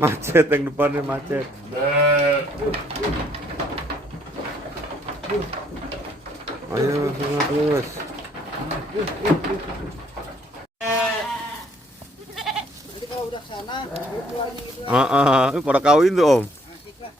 Macet yang depannya macet. Ayo terus. Nanti kalau udah sana, keluarnya gitu. Pada kawin tuh Om. Asik lah.